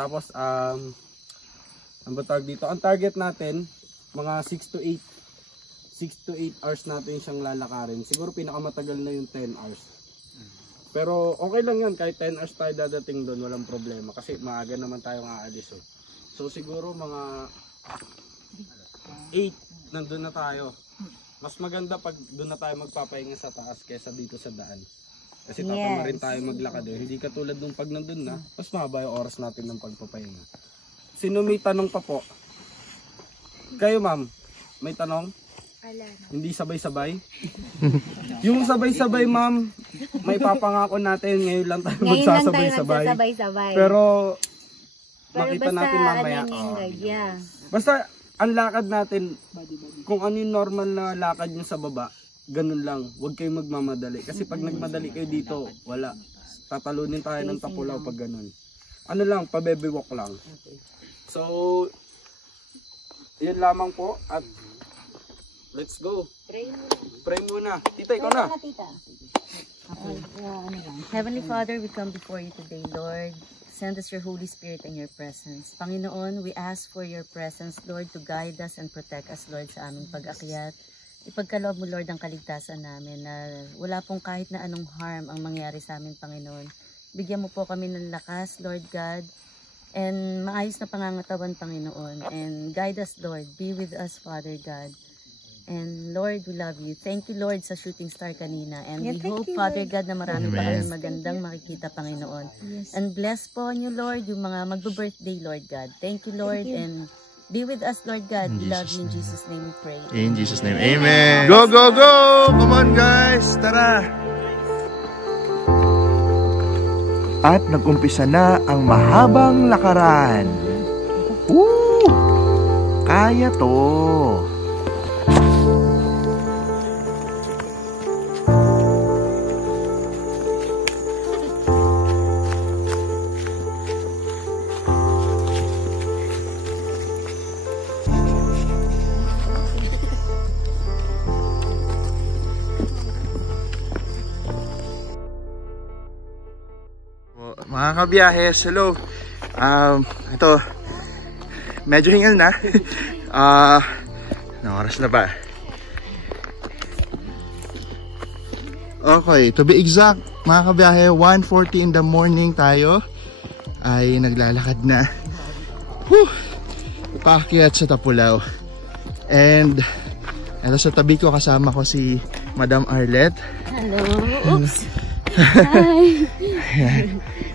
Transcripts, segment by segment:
Tapos, ang tawag dito, ang target natin, mga 6 to 8 hours natin siyang lalakarin. Siguro pinakamatagal na yung 10 hours. Pero okay lang yun, kahit 10 hours tayo dadating doon, walang problema. Kasi maaga naman tayong aalis. Oh. So siguro mga 8 nandun na tayo. Mas maganda pag doon na tayo magpapahinga sa taas kaysa dito sa daan. Kasi tatama rin tayo maglakad eh. Hindi katulad nung pag nandun na, mas mahaba yung oras natin ng pagpapahinga. Sino may tanong pa po? Kayo ma'am, may tanong? Hindi sabay-sabay? Yung sabay-sabay ma'am, may papangako natin. Ngayon lang tayo magsasabay-sabay. Pero makita natin mamaya. Basta ang lakad natin, kung ano yung normal na lakad nyo sa baba, ganun lang. Huwag kayong magmamadali. Kasi pag nagmadali kayo dito, wala. Tatalunin tayo ng tapulaw pag ganun. Ano lang, pa-baby walk lang. So, yun lamang po. At let's go. Pray muna. Tita, ikaw na. Okay. Heavenly Father, we come before you today, Lord. Send us your Holy Spirit and your presence. Panginoon, we ask for your presence, Lord, to guide us and protect us, Lord, sa aming pag-akyat. Ipagkaloob mo, Lord, ang kaligtasan namin na wala pong kahit na anong harm ang mangyari sa amin, Panginoon. Bigyan mo po kami ng lakas, Lord God, and maayos na pangangatawan, Panginoon. And guide us, Lord. Be with us, Father God. And Lord, we love you. Thank you, Lord, sa shooting star kanina. And we hope, Father God, na marami pa kami magandang makikita, Panginoon. And bless po niyo, Lord, yung mga magbe-birthday, Lord God. Thank you, Lord, and be with us, Lord God. We love you. In Jesus' name we pray. In Jesus' name, amen. Go, go, go! Come on, guys! Tara! At nag-umpisa na ang mahabang lakaran. Woo! Kaya to! Mga kabiyahes, hello. Ito, medyo hingal na. Anong oras na ba? Okay, to be exact, mga kabiyahe, 1:40 in the morning tayo ay naglalakad na. Paakyat sa Tapulaw. And ito sa tabi ko, kasama ko si Madam Arlette. Hello. Oops. Hi.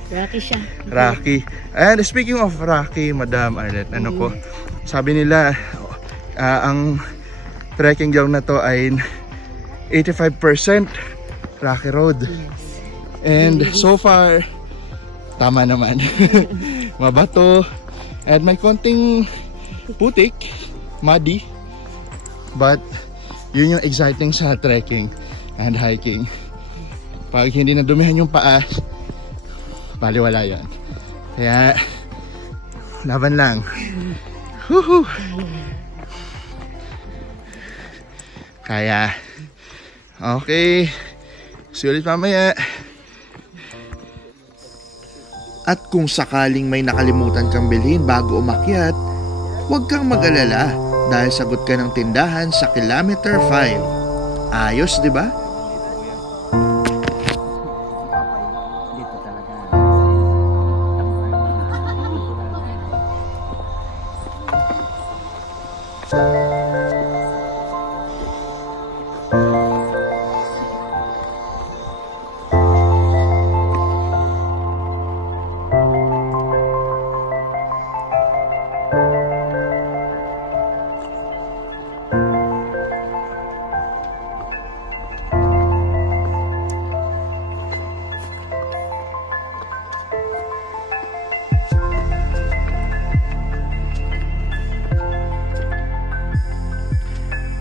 Rocky siya. Rocky. And speaking of Rocky, Madam Arlette, ano po, sabi nila, ang trekking daw na to ay 85% Rocky Road. And so far, tama naman. Mabato. And may konting putik, muddy. But, yun yung exciting sa trekking and hiking. Pag hindi nadumihan yung paa, baliwala yan. Kaya, laban lang. Woohoo! Kaya, okay. See you ulit mamaya. At kung sakaling may nakalimutan kang bilhin bago umakyat, huwag kang mag-alala dahil sagot ka ng tindahan sa kilometer 5. Ayos, di ba?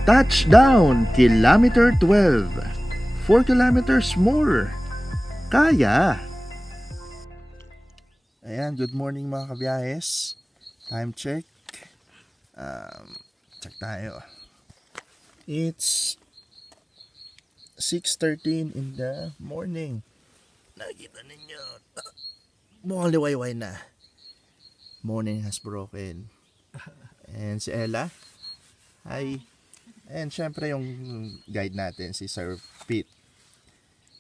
Touchdown! Kilometer 12. 4 kilometers more. Kaya! Ayan, good morning mga kabiyahes. Time check. Check tayo. It's 6:13 in the morning. Nakikita ninyo. Mukhang liwayway na. morning has broken. And si Ella, hi. And syempre yung guide natin, si Sir Pete.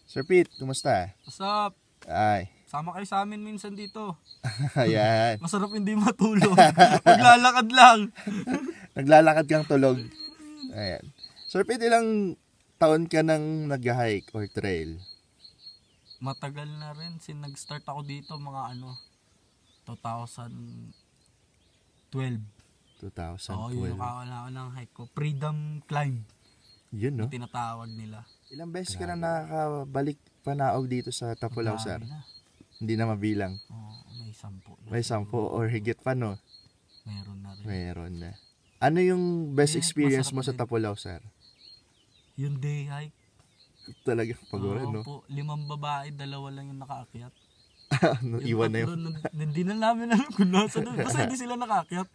Sir Pete, kumusta? What's up? Ay, Sama kayo sa amin minsan dito. ayan. Masarap hindi matulog. Maglalakad lang. Naglalakad kang tulog. Ayan. Sir Pete, ilang taon ka nang nag-hike or trail? Matagal na rin. Nag-start ako dito mga 2012. 2012. Oo, yun yung kakala ko ng hike ko. Freedom Climb. Yun, no? Yung tinatawag nila. Ilang beses ka na nakakabalik panaog dito sa Tapulaw, sir? Marami na. Hindi na mabilang. Oo, may 10 na. May 10 or higit pa, no? Meron na rin. Meron na. Ano yung best experience mo sa masarap din. Tapulaw, sir? Yung day hike. Talaga pagod, no? Po, 5 babae, 2 lang yung nakaakyat. Iwan na yun. Hindi na namin alam kung nasa doon. Basta hindi sila nakaakyat.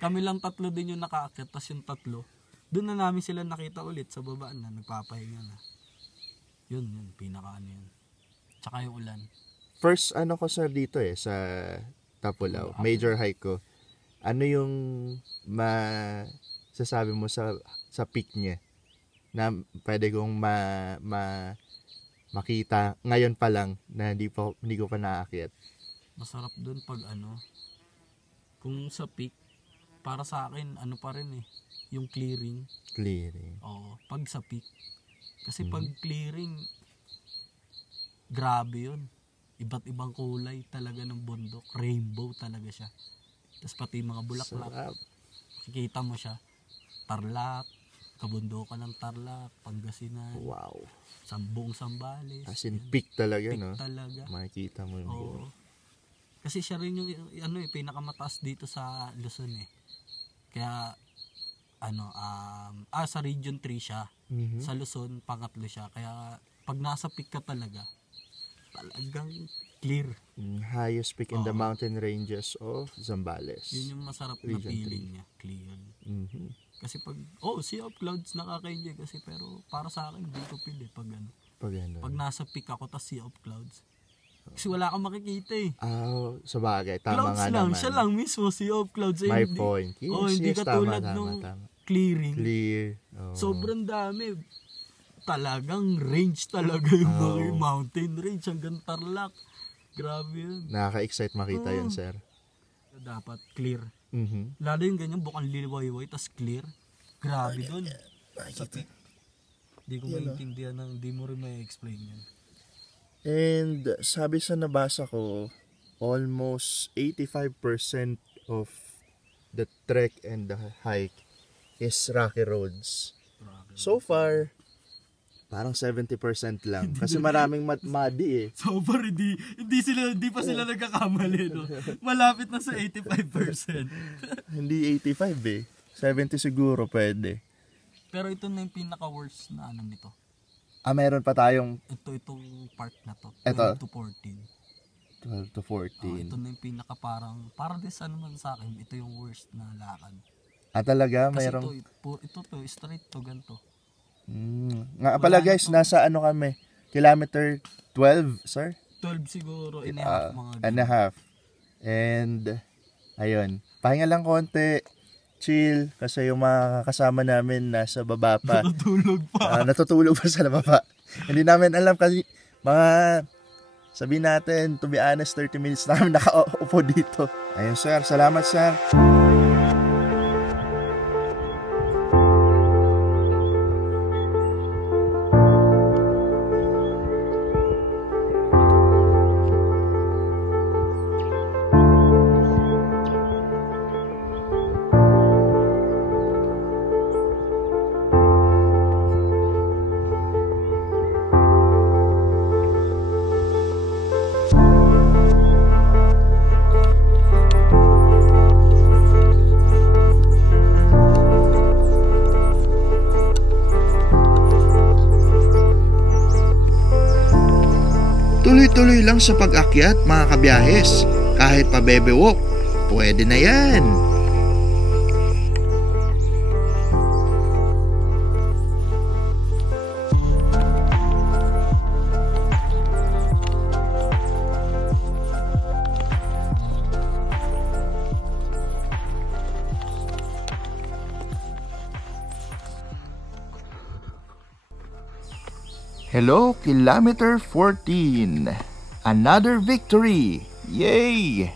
Kami lang 3 din yung nakaakyat, tapos yung 3, doon na namin sila nakita ulit sa baba na, nagpapahinga na. Yun, pinaka yun. Tsaka yung ulan. First, ko sir dito sa Tapulaw, major hike ko. Ano yung masasabi mo sa peak niya? Na pwede kong makita ngayon pa lang na hindi ko pa naakyat. Masarap doon pag kung sa peak, para sa akin, pa rin yung clearing. Clearing. Oo, pag sa peak. Kasi pag clearing, grabe yun. Iba't ibang kulay talaga ng bundok. Rainbow talaga siya. Tapos pati mga bulaklak. Sarap. Makikita mo siya. Tarlac, kabundukan ng Tarlac, Pangasinan, Wow. buong Sambales. As in yan. peak talaga, Peak no? talaga. Makikita mo yung buo. Oo. Kasi siya rin yung pinakamataas dito sa Luzon Kaya sa Region 3 siya. Mhm. Sa Luzon, pangatlo siya. Kaya pag nasa peak ka talagang clear. Highest peak in the Oo. mountain ranges of Zambales. Yun yung masarap na Region feeling niya, clear. Mhm. Kasi pag, Sea of Clouds nakaka-enjoy kasi, pero para sa akin, hindi ko feel pag Pag nasa peak ako, tas Sea of Clouds. Kasi wala kang makikita sa bagay. Tama Clouds nga lang, naman. siya lang mismo, Sea of Clouds. My Hindi- point. Yes, hindi yes, katulad tama. nung clearing. Clear. Oo. Sobrang dami. Talagang range talaga yung mga mountain range hanggang Tarlac. Grabe yun. Nakaka-excite makita yun, sir. Dapat clear. Mhm. Lalo yung ganyan, bukang liliwayway, tas clear. Grabe dun. Hindi ko maintindihan, hindi mo rin may explain yan. And sabi sa nabasa ko, almost 85% of the trek and the hike is rocky roads. So far, parang 70% lang. Kasi maraming muddy So far, hindi pa sila nagkakamali, no? Malapit na sa 85%. Hindi 85 70 siguro pwede. Pero ito na yung pinaka-worst na nito. Meron pa tayong Itong part na to. Ito? 12 to 14. 12 to 14. Ito na yung pinaka para this naman sa akin, ito yung worst na lakad. Talaga? Kasi Mayroong... ito straight to, ganito. Nga pala guys, nasa kami? Kilometer 12, sir? 12 siguro, and a half mga And a half. And, ayun. Pahinga lang konti. Chill. Kasi yung mga kasama namin nasa baba pa. Natutulog pa. Natutulog pa sa baba. Hindi namin alam kasi sabihin natin, to be honest, 30 minutes na kami nakaupo dito. Ayun sir, salamat sir. Tuloy-tuloy lang sa pag-akyat mga kabiyahes. Kahit pa bebe walk, pwede na yan. Hello, Kilometer 14. Another victory! Yay!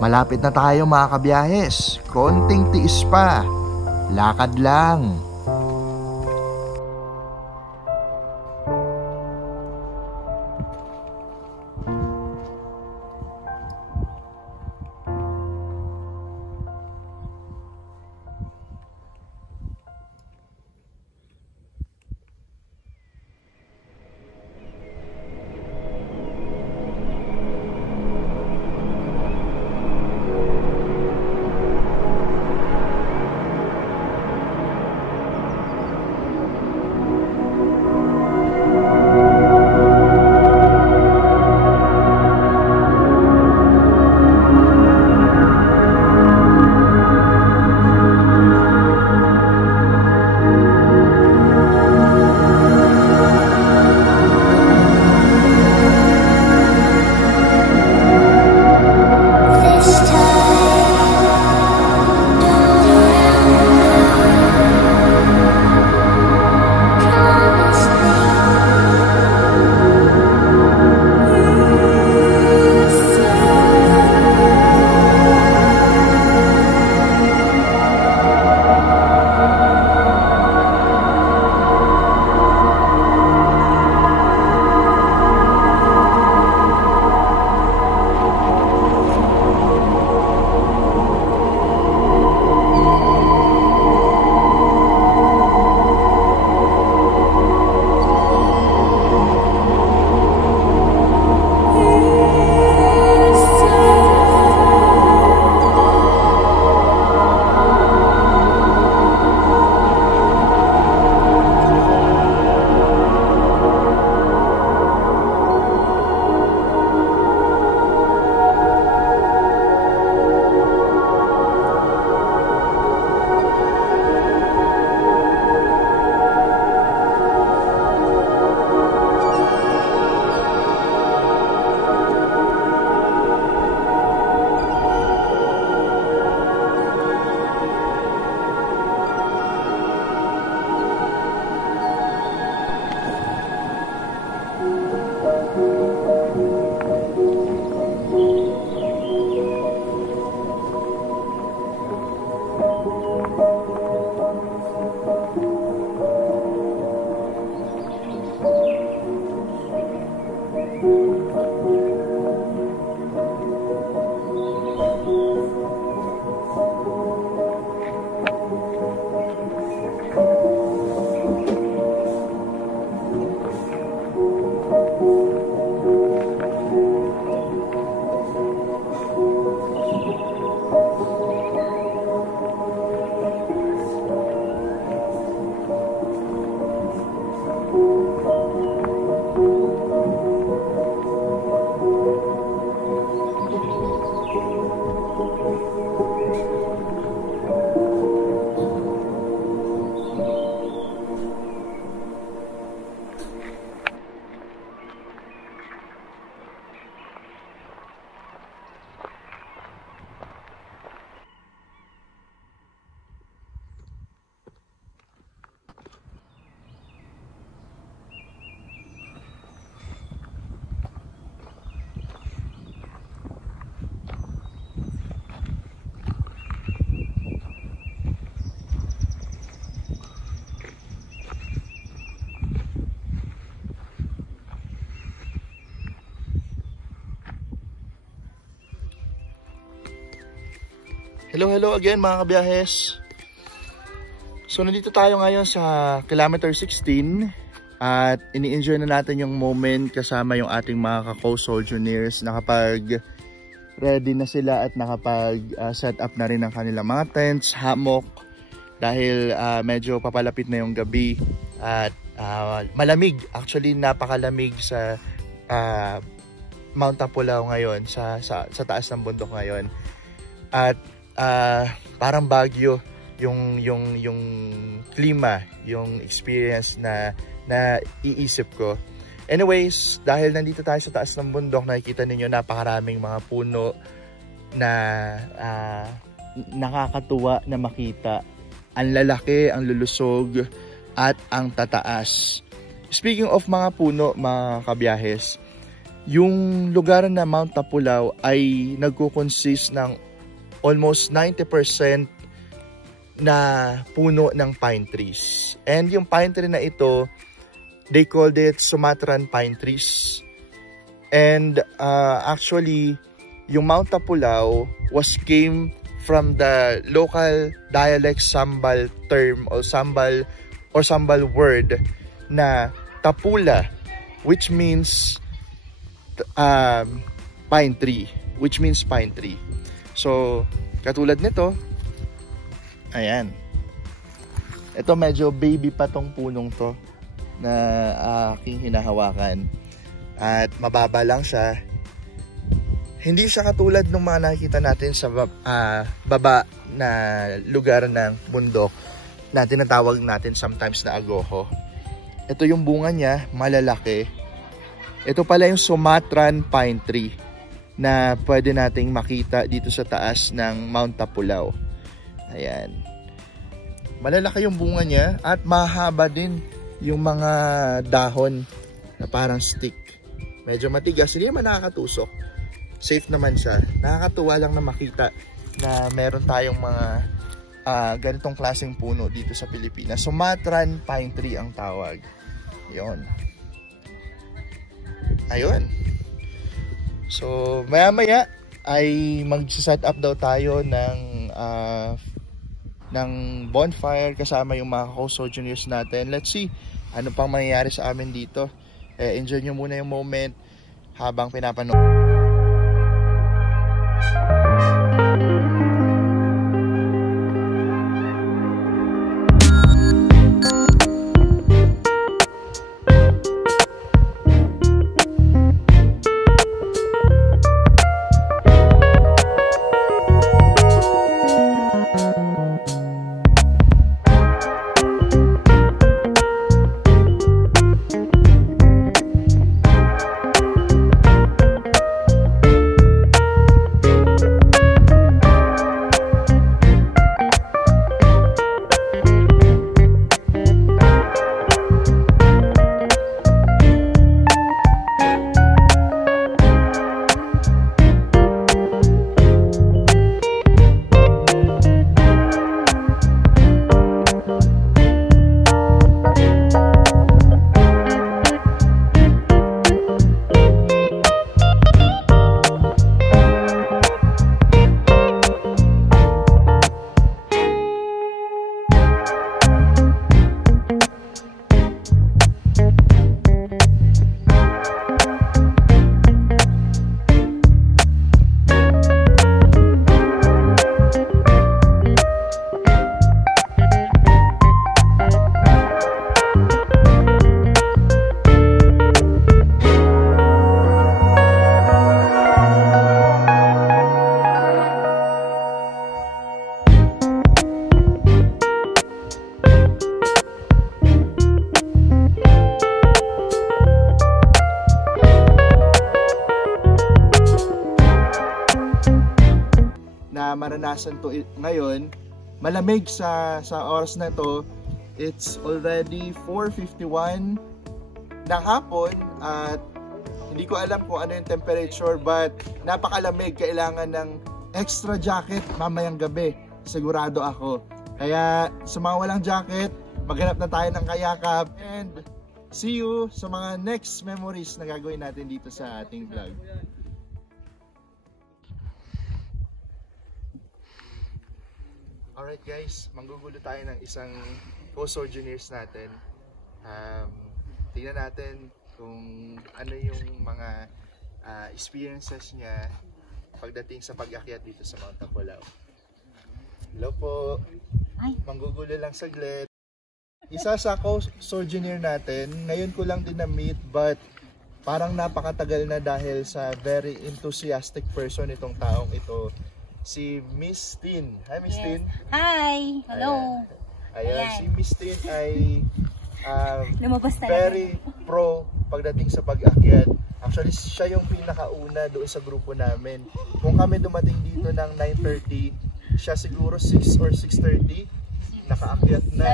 Malapit na tayo mga kabiyahes. Konting tiis pa. Lakad lang. Hello again mga kabiyahes. So nandito tayo ngayon sa Kilometer 16 at ini-enjoy na natin yung moment kasama yung ating mga ka-co-sojourners na kapag ready na sila at nakapag-set up na rin ng kanilang mga tents, hammock, dahil medyo papalapit na yung gabi at malamig. Actually, napakalamig sa Mount Tapulao ngayon, sa taas ng bundok ngayon. At parang Baguio yung klima, yung experience na iisip ko. Anyways, dahil nandito tayo sa taas ng bundok, nakikita ninyo napakaraming mga puno na nakakatuwa na makita. Ang lalaki, ang lulusog, at ang tataas. Speaking of mga puno, mga kabiyahes, yung lugar na Mount Tapulao ay nagko-consist ng almost 90% na puno ng pine trees. And yung pine tree na ito, they called it Sumatran pine trees. And actually, yung Mount Tapulao came from the local dialect Sambal term or Sambal word na Tapula, which means pine tree, So, katulad nito, ayan. Ito medyo baby pa tong punong to na aking hinahawakan. At mababa lang siya. Hindi siya katulad ng mga nakikita natin sa baba na lugar ng bundok na tinatawag natin sometimes na agoho. Ito yung bunga niya, malalaki. Ito pala yung Sumatran pine tree na pwede nating makita dito sa taas ng Mount Tapulao. Ayan. Malalaki yung bunga niya at mahaba din yung mga dahon na parang stick. Medyo matigas, hindi naman nakakatusok. Safe naman siya. Nakakatuwa lang na makita na meron tayong mga ganitong klaseng puno dito sa Pilipinas. Sumatran pine tree ang tawag. Yun. Ayun. So, maya-maya ay mag-set up daw tayo ng bonfire kasama yung mga co-sojourners natin. Let's see ano pang mangyayari sa amin dito. Enjoy nyo muna yung moment habang pinapanood. Maranasan to ngayon, malamig sa oras na to. It's already 4:51 ng hapon at hindi ko alam kung ano yung temperature, but napakalamig. Kailangan ng extra jacket mamayang gabi, sigurado ako. Kaya sa mga walang jacket, maghanap na tayo ng kayakap, and see you sa mga next memories na gagawin natin dito sa ating vlog. Alright guys, manggugulo tayo ng isang co-sojourners natin. Tingnan natin kung ano yung mga experiences niya pagdating sa pag-akyat dito sa Mount Tapulaw. Hello po. Ay. Manggugulo lang saglit. Isa sa co-sojourner natin, ngayon ko lang din na-meet but parang napakatagal na dahil sa very enthusiastic person itong taong ito. Si Miss Tin. Hi Miss Tin. Hi! Hello! Ayan. Si Miss Tin ay Lumabas talaga. very pro pagdating sa pag-akyat. Actually, siya yung pinakauna doon sa grupo namin. Kung kami dumating dito ng 9:30, siya siguro 6 or 6:30, nakaakyat na.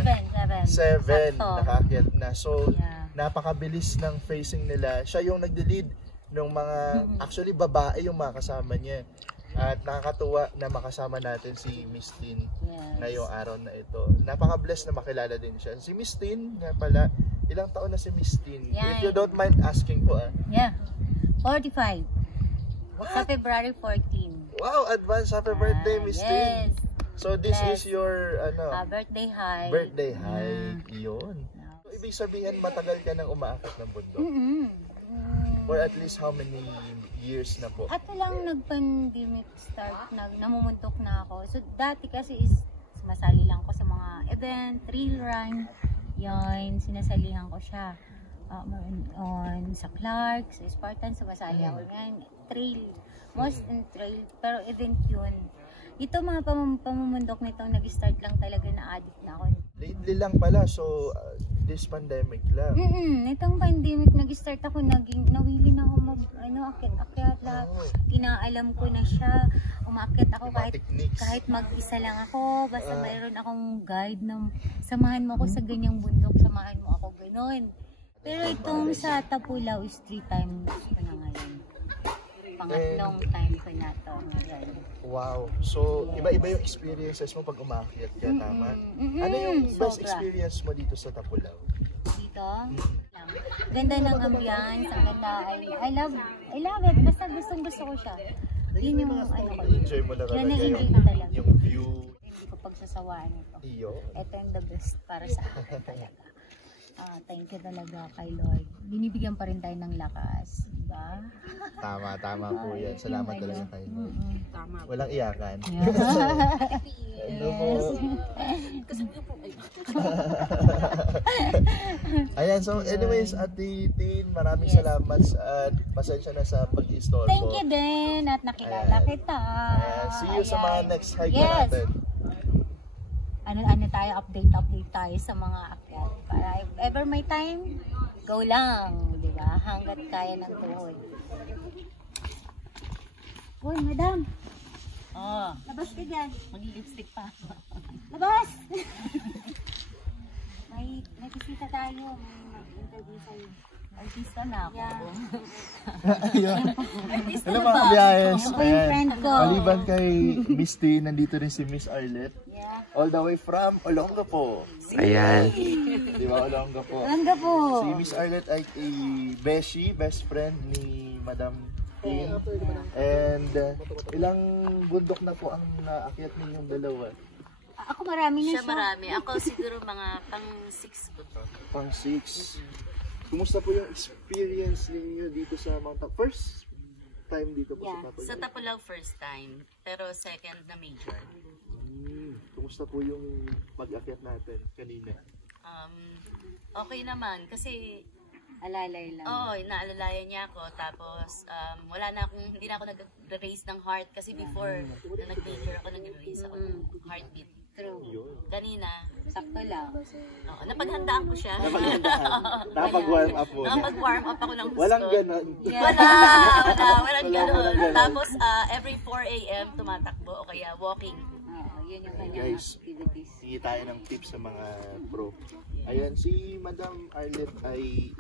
7, nakaakyat na. So, napakabilis ng facing nila. Siya yung nagde-lead ng mga, actually babae yung mga kasama niya. At nakakatuwa na makasama natin si Miss Tin ngayong araw na ito. Napaka-blessed na makilala din siya. Si Miss Tin, nga pala, ilang taon na si Miss Tin? If you don't mind asking po 45. What? Sa February 14. Wow, advance happy birthday Miss Tin. So this is your Birthday high. birthday high. Yun. So, ibig sabihin matagal ka nang umaakit ng bundok. For at least how many years na po? Ato lang nag-pandemic start, namumuntok na ako. So dati kasi is sumasali lang ko sa mga event, trail run. Yon, sinasalihan ko siya. Sa Clark, sa Spartan, sumasali ako. Yan, trail. Most in trail, pero event yun. Ito mga pamumundok nitong nag-start lang talaga na addict na ako. Lately lang pala, so this pandemic lang. Itong pandemic nag-start ako, nawili na ako akyat lahat. Kinaalam ko na siya, umakyat ako kahit mag-isa lang ako, basta mayroon akong guide na samahan mo ako sa ganyang bundok, samahan mo ako, gano'n. Pero itong sa Tapulaw is 3 times ko na ngayon. Pangatlong time ko na to ngayon. Wow. So, iba-iba yung experiences mo pag umakyat ka, tama? Ano yung best experience mo dito sa Tapulaw? Dito? Ganda ng ambiance, ang ganda. I love it. Basta gustong-gusto ko siya. Yun yung ano ko. Enjoy mo na talaga enjoy ko talaga. yung view. Hindi ko pagsasawaan ito. Iyo. Ito yung the best para sa akin talaga. Thank you talaga kay Lord. Binibigyan pa rin tayo ng lakas. Diba? Tama po yan. Salamat talaga kayo. Walang iyakan. Hello po. Ayan, so anyways, Ate Tin, maraming salamat at pasensya na sa pag-istorbo. Thank you din at nakilala kita. See you sa mga next hike natin. Ano tayo, update tayo sa mga akyat. Para if ever may time, go lang, di ba? Hanggat kaya ng tuhod. Uy, madam! Labas ka dyan. Mag-lipstick pa. Labas! may bisita tayo. May mag-interview sa'yo. Artista na ako. Hello mga kabiyayas. Yan po yung friend ko. Maliban kay Miss T, nandito rin si Miss Arlette. Yeah. All the way from Olongapo. Ayan. Di ba, Olongapo? Langga po. Si Miss Arlette ay beshi, best friend ni Madam Tin. And ilang bundok na po ang naakyat ninyong dalawa? Ako marami na Siya siya. marami. Ako siguro mga pang-6 ko to. Pang 6. Kumusta po yung experience ninyo dito sa Mount Tapulaw? First time dito po sa Tapulaw? Sa Tapulaw first time, pero second na major. Kumusta po yung pag-akyat natin kanina? Okay naman kasi Alalay lang. oo, naalalayan niya ako tapos hindi na ako nag-raise ng heart kasi before na nag-major ako, nag-raise ako ng heartbeat. True. Kanina, Sakto lang. oo, napaghandaan ko siya. Napag-warm up po. Napag-warm up ako ng gusto. Walang ganon. Walang ganon. Tapos every 4 a.m. tumatakbo o kaya walking. Yun yung kanyang Guys, activities. hingi tayo ng tips sa mga pro. Ayan, si Madam Arlette ay,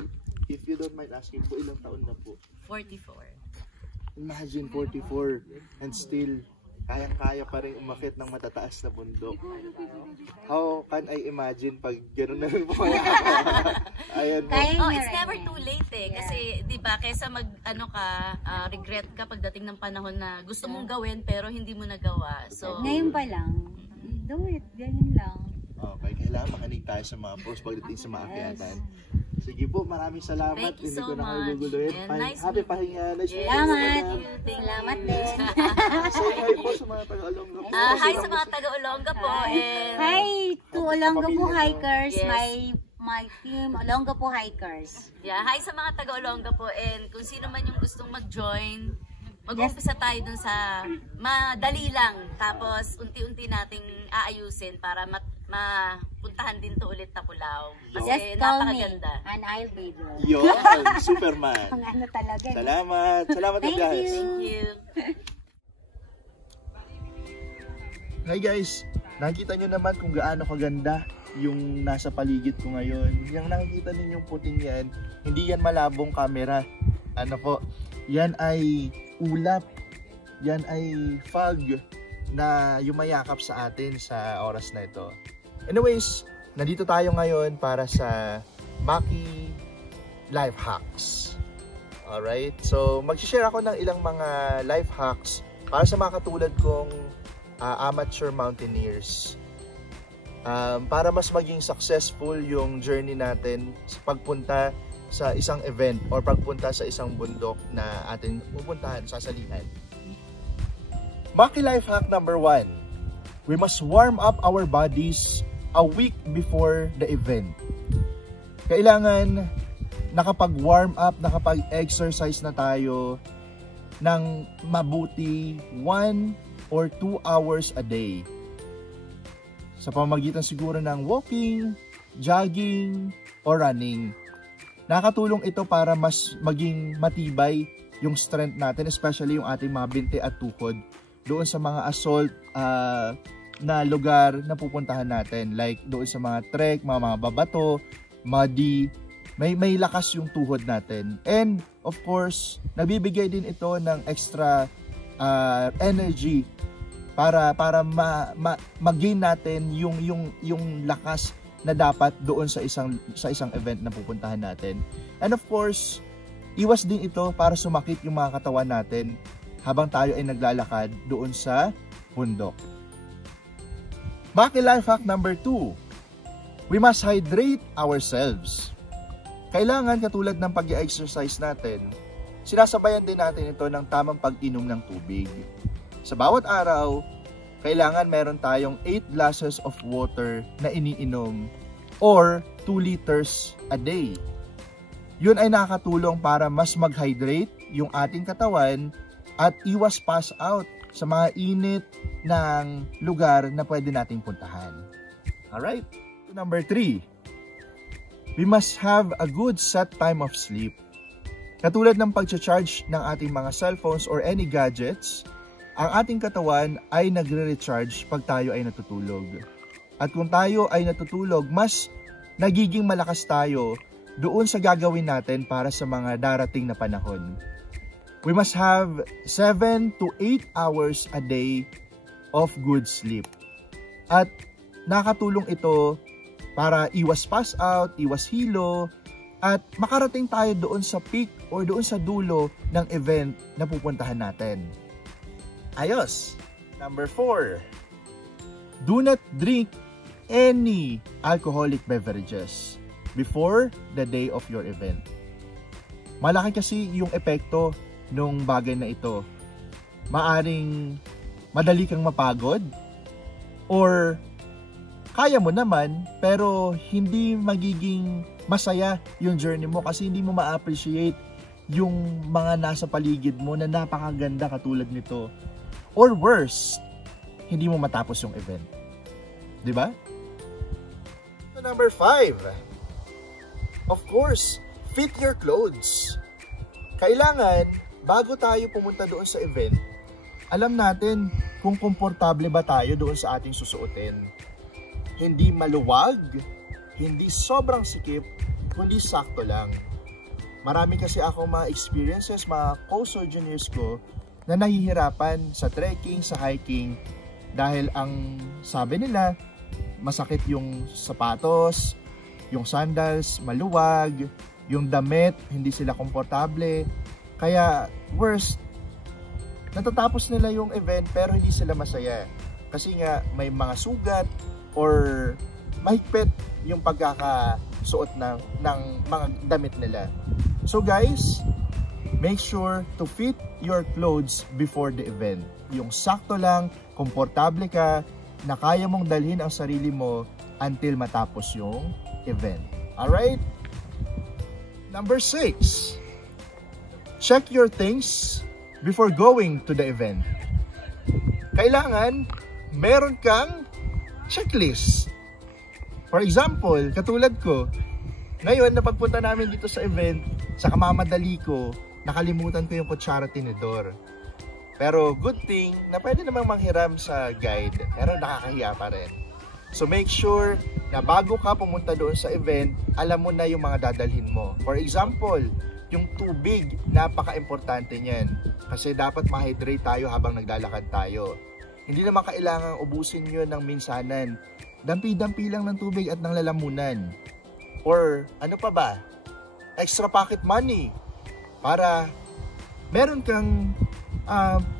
if you don't mind asking po, ilang taon na po? 44. Imagine 44 and still kayang-kaya pa rin umakyat ng matataas na bundok. How can I imagine pag gano'n na rin po kaya ako? Ayan po. It's never too late eh. Kasi, di ba, kaysa regret ka pagdating ng panahon na gusto mong gawin pero hindi mo nagawa. So, Ngayon pa lang, do it. Ganyan lang. Okay, kailangan makinig tayo sa mga pros pagdating sa mga akyatan. Sige po, maraming salamat. Thank you Hindi so ko na kayo much. guguluhin. And nice Happy meeting pahinga. Nice meeting you, Salamat. madam. Salamat din. Say hi po sa mga taga-Olonga po. Hi sa mga taga-Olonga po. And Hi to Olongapo Pamilya. Hikers. Yes. My team, Olongapo Hikers. yeah, hi sa mga taga-Olonga po. And kung sino man yung gustong mag-join, mag-umpisa tayo dun sa madali lang. Tapos unti-unti nating aayusin para mapuntahan din to ulit Tapulaw. Kasi Just call me napakaganda. and I'll be there. Yun, Superman. Ang ano talaga. no? Salamat. Salamat Thank guys. you. Thank you. Hi guys, nakikita nyo naman kung gaano kaganda yung nasa paligid ko ngayon. Yung nakikita ninyong puting yan, hindi yan malabong camera. Ano po, yan ay ulap. Yan ay fog na yumayakap sa atin sa oras na ito. Anyways, nandito tayo ngayon para sa Maki Life Hacks. Alright, so mag-share ako ng ilang mga life hacks para sa mga katulad kong amateur mountaineers. Para mas maging successful yung journey natin sa pagpunta sa isang event or pagpunta sa isang bundok na ating pupuntahan, sasalihan. Maki life hack number 1. We must warm up our bodies a week before the event. Kailangan nakapag-warm up, nakapag-exercise na tayo ng mabuti 1 or 2 hours a day. Sa pamamagitan siguro ng walking, jogging, or running. Nakatulong ito para mas maging matibay yung strength natin, especially yung ating mga binti at tuhod doon sa mga assault na lugar na pupuntahan natin. Like doon sa mga trek, mga babato, muddy, may lakas yung tuhod natin. And of course, nabibigay din ito ng extra energy para mag-gain natin yung lakas na dapat doon sa isang event na pupuntahan natin. And of course, iwas din ito para sumakit yung mga katawan natin habang tayo ay naglalakad doon sa bundok. Maki life hack number 2. We must hydrate ourselves. Kailangan katulad ng pag-exercise natin, sinasabayan din natin ito ng tamang pag-inom ng tubig. Sa bawat araw, kailangan meron tayong 8 glasses of water na iniinom or 2 liters a day. Yun ay nakakatulong para mas mag-hydrate yung ating katawan at iwas pass out sa mga init ng lugar na pwede nating puntahan. Alright? Number 3. We must have a good set time of sleep. Katulad ng pag-charge ng ating mga cellphones or any gadgets, ang ating katawan ay nagre-recharge pag tayo ay natutulog. At kung tayo ay natutulog, mas nagiging malakas tayo doon sa gagawin natin para sa mga darating na panahon. We must have 7 to 8 hours a day of good sleep. At nakatulong ito para iwas pass out, iwas hilo, at makarating tayo doon sa peak or doon sa dulo ng event na pupuntahan natin. Ayos! Number 4. Do not drink any alcoholic beverages before the day of your event. Malaki kasi yung epekto nung bagay na ito. Maaring madali kang mapagod or kaya mo naman pero hindi magiging masaya yung journey mo kasi hindi mo ma-appreciate yung mga nasa paligid mo na napakaganda katulad nito. Or worse, hindi mo matapos yung event. Di ba? So number 5. Of course, fit your clothes. Kailangan, bago tayo pumunta doon sa event, alam natin kung komportable ba tayo doon sa ating susuotin. Hindi maluwag, hindi sobrang sikip, kundi sakto lang. Marami kasi ako mga experiences, mga co-sojourners ko, na nahihirapan sa trekking, sa hiking dahil ang sabi nila masakit yung sapatos, yung sandals maluwag, yung damit hindi sila komportable, kaya worst, natatapos nila yung event pero hindi sila masaya kasi nga may mga sugat or mahigpit yung suot ng mga damit nila. So guys, make sure to fit your clothes before the event. Yung sakto lang, komportable ka, na kaya mong dalhin ang sarili mo until matapos yung event. Alright? Number 6, check your things before going to the event. Kailangan meron kang checklist. For example, katulad ko, ngayon na pagpunta namin dito sa event, sa kamamadali ko, nakalimutan ko yung kutsara tinidor. Pero good thing na pwede namang manghiram sa guide, pero nakakahiya pa rin. So make sure na bago ka pumunta doon sa event, alam mo na yung mga dadalhin mo. For example, yung tubig, napaka-importante niyan. Kasi dapat ma-hydrate tayo habang naglalakad tayo. Hindi naman kailangang ubusin yun ng minsanan. Dampi-dampi lang ng tubig at ng lalamunan. Or ano pa ba? Extra pocket money para meron kang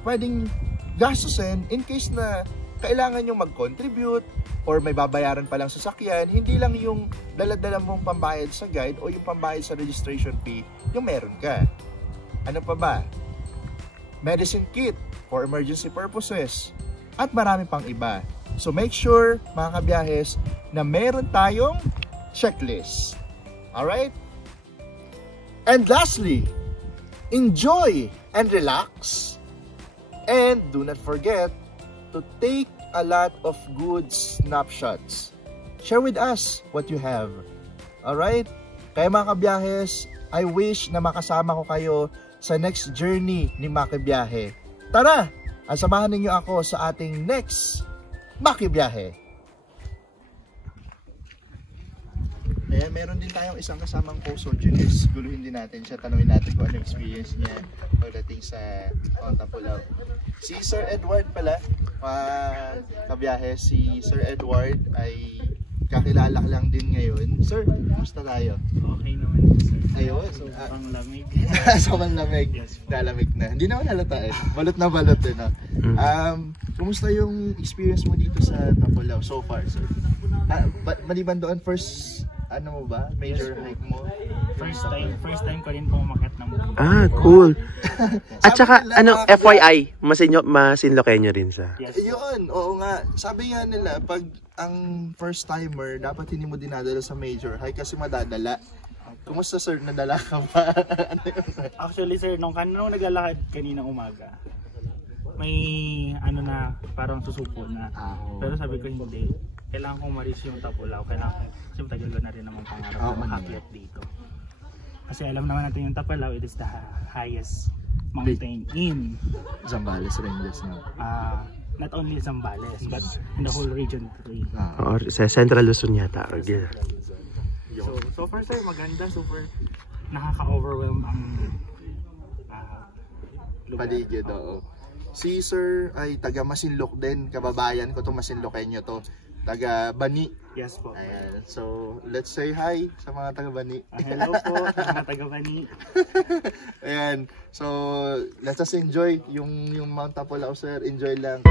pwedeng gastusin in case na kailangan nyo mag-contribute or may babayaran palang sasakyan, hindi lang yung dala-dala mong pambayad sa guide o yung pambayad sa registration fee yung meron ka. Ano pa ba? Medicine kit for emergency purposes at marami pang iba. So make sure mga kabiyahes na meron tayong checklist. Alright? And lastly, enjoy and relax. And do not forget to take a lot of good snapshots. Share with us what you have. Alright? Kaya mga kabiyahes, I wish na makasama ko kayo sa next journey ni Makibiyahe. Tara! Samahan ninyo ako sa ating next Makibiyahe. Ayan, meron din tayong isang kasamang co-sojourners. Guluhin din natin siya. Tanungin natin kung ano experience niya pagdating sa Ontapulaw. Si Sir Edward pala, kabiyahe, si Sir Edward ay kakilala lang din ngayon. Sir, kumusta tayo? Okay naman po, sir. Ayun. Sobrang lamig. Sobrang lamig. Yes, Nalamig na. Hindi naman halata eh. Balot na balot din. No? Kumusta yung experience mo dito sa Tapulaw so far, sir? Maliban doon, first ano mo ba? Major hike mo? First time ko rin pong umakyat ng bundok. Ah, cool. At saka, FYI, masinlokenyo rin sa... Yes. Yun, oo nga. Sabi nga nila, pag ang first timer, dapat hindi mo dinadala sa major hike kasi madadala. Kumusta sir, nadala ka ba? Actually sir, nung naglalakad kaninang umaga, may parang susuko na. Pero sabi ko hindi. Kailangan kong ma-reach yung Tapulaw. Kasi matagal ko na rin naman pangarap na makakyat dito. Kasi alam naman natin yung Tapulaw, it is the highest mountain in Zambales, Rangers na. not only Zambales, but in the whole region 3. Or sa Central Luzon yata. So far sir, maganda. Super nakaka-overwhelm ang lugar. Paligid, oo. Si sir ay taga Masinloc din, kababayan ko to, Masinlocenyo to. Taga Bani. Yes po. Ayan. So, let's say hi sa mga taga Bani. Hello po sa mga taga Bani. Ayan. So, let's just enjoy yung Mount Tapulaw, sir. Enjoy lang.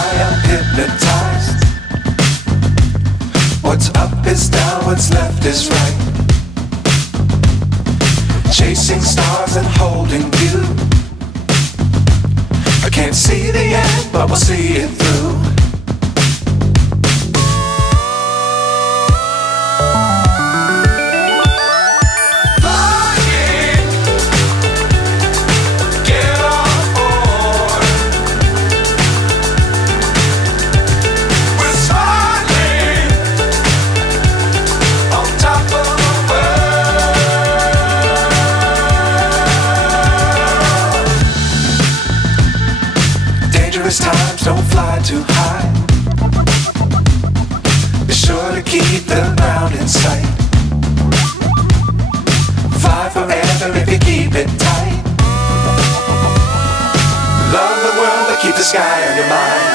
I am hypnotized. What's up is down, what's left is right. Chasing stars and holding you. I can't see the end, but we'll see it through. Times don't fly too high. Be sure to keep the ground in sight. Fly forever if you keep it tight. Love the world but keep the sky on your mind.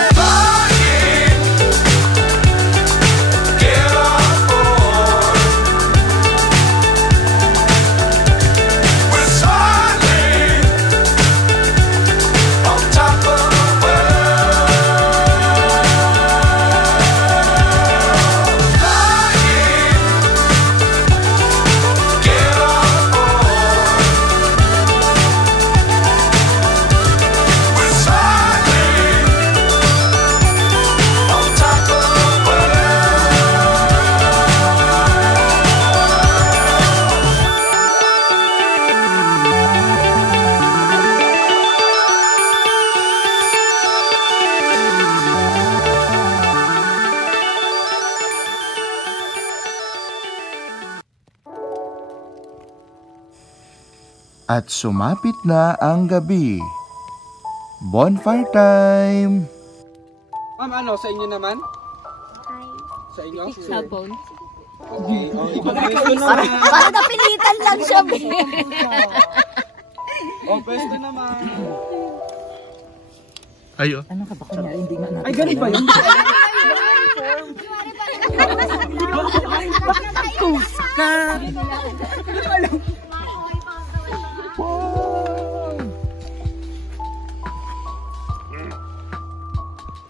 At sumapit na ang gabi. Bonfire time! Ma'am, ano, sa inyo naman? Sa inyo? Sabon. Okay, ibang pwesto naman. Parang napilitan lang siya, be. Pwesto naman. Ayo. Ano ka ba kanya? Hindi nga natin. Ay, ganun ba yun? Ka!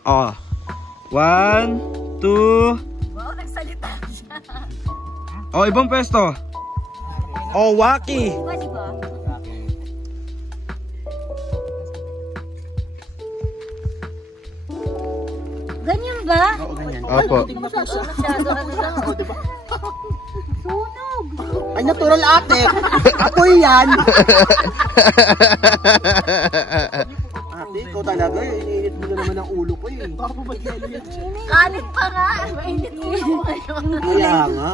Oh. 1, 2. Wow, nagsalita siya. Oh, ibang pwesto. Oh, Waki. Diba, diba? Ganyan ba? Oo, ganyan. Opo. Masyado ano lang. Sunog. Ay, natural ate. Ako yan. Ate, ikaw talaga. Iniinit mo na naman ang ulo ko eh. Kanin pa nga. Mainit ulo ko ngayon. Kaya nga.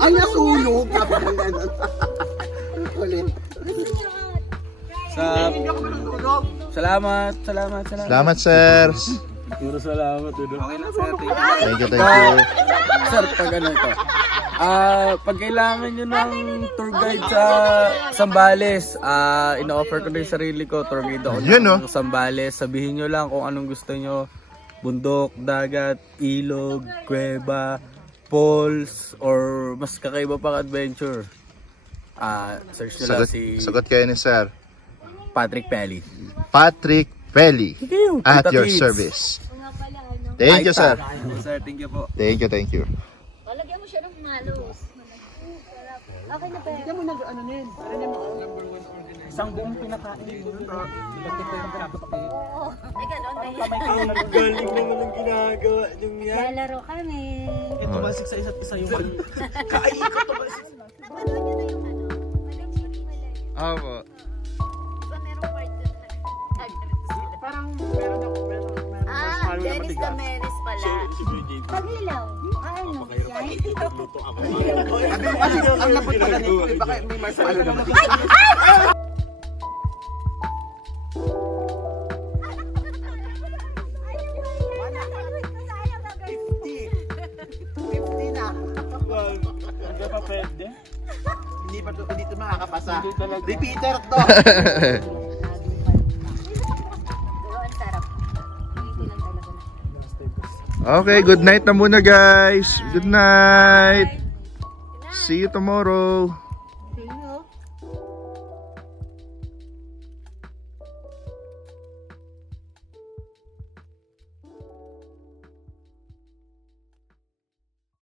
Ay, nasunog. Tapos ang ganun. Ulit. Salamat. Salamat, sir. Puro salamat. Okay lang, sir. Thank you, thank you. Sir, pag ano ito. Pag kailangan nyo ng tour guide sa Zambales, ina-offer ko na yung sarili ko, tour guide ako Yun, no? ng Zambales. Sabihin nyo lang kung anong gusto nyo. Bundok, dagat, ilog, kuweba, falls, or mas kakaiba pang adventure. Search nyo lang si Sagot kayo ni sir. Patrick Pelly. Patrick Pelly. At Tita your Kids. service. Thank you, sir. Sir, thank you po. Thank you, thank you. Palagyan mo siya ng malos. Okay na ba? Kaya mo nag-ano na yun. Isang buong pinakain. Oo. Ay, gano'n. Galing naman ang ginagawa niyo yan. Lalaro kami. Ito basik sa isa't isa yung kaikot to basik. Napanood nyo na yung ano? Walang hiwalay. Opo. Diba merong part doon na Parang meron Dennis Damaris pala. Paglaw. Ano? Luto ako. Ang lapot pa ganito. Baka may marshmallow naman. Hindi pa pwede. Hindi ito makakapasa. Repeater to. Pero ang sarap. Hindi lang talaga na. Okay, good night na muna, guys. Good night. See you tomorrow. See you.